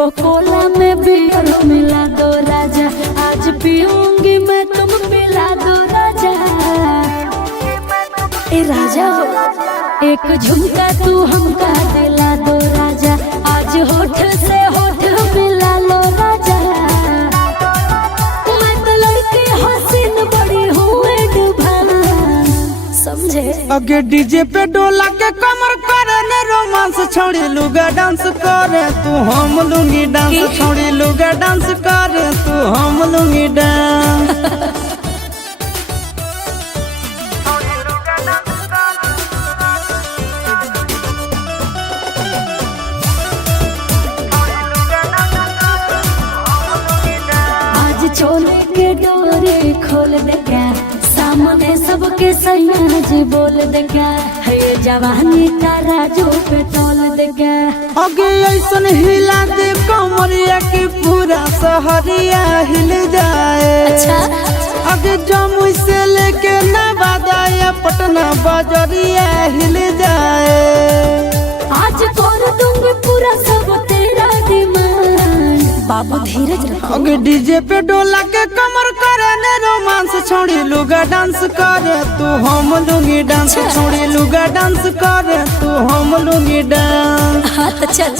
Cocoa कोला में beer मिला दो राजा, आज पीऊंगी मैं तुम पिला दो राजा। ए राजा हो एक झुमका तू हमका दिला दो राजा, आज होठ से होठ मिला लो राजा। मैं तो लड़की हसीन बड़ी हूँ समझे। अगे डीजे पे डोला के कमर करे ने रोमांस, छोड़ी लुगा डांस करे तू हम लूंगी डांस, छोड़ी लुगा डांस करे तू हम लूंगी डांस। आज चोली के डोरे खोल देगा, सामने सबके सैया जी बोल देगा, है जवानी का राजू पे तोल देगा। अगे ऐसन हिला दे कमरिया की पूरा शहरिया हिल जाए। अच्छा अगे जमुई से लेके नवादा या पटना बजरिया हिल जाए। आज कर दूंगी पूरा सब तेरा डिमांड, बाबू धीरज रखो। अगे डीजे पे डोला के कमर करे ने रोमांस, छोड़ी लुगा डांस करे तू हम लूंगी डांस, छोड़ी लुगा डांस करे तू हम लूंगी डांस। हाँ तो चल।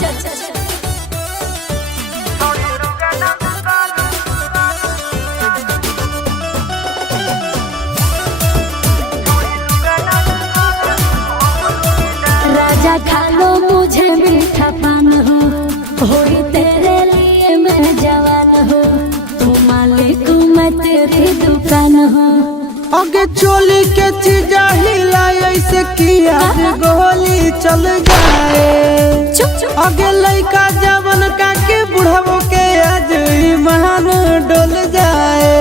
राजा खा लो मुझे मीठा पान हो, होई तेरे लिए मैं जवान हो, तू मालिक मैं तेरी दुकान हो। अगे चोली के चीज हिला ऐसे किया गोली चल जाए। अगे लड़का जवन का के बुढ़ावो के आज ईमान डोल जाए।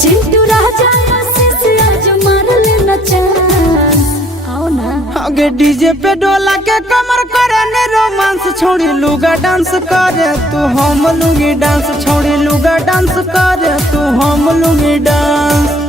चिंटू राजा आज मार लेना चांस, आओ ना। अगे डीजे पे डोला के कमर करे ने रोमांस, छोड़ी लुगा डांस करे तू हम लूंगी डांस, छोड़ी लुगा डांस करे तू हम लूंगी डांस।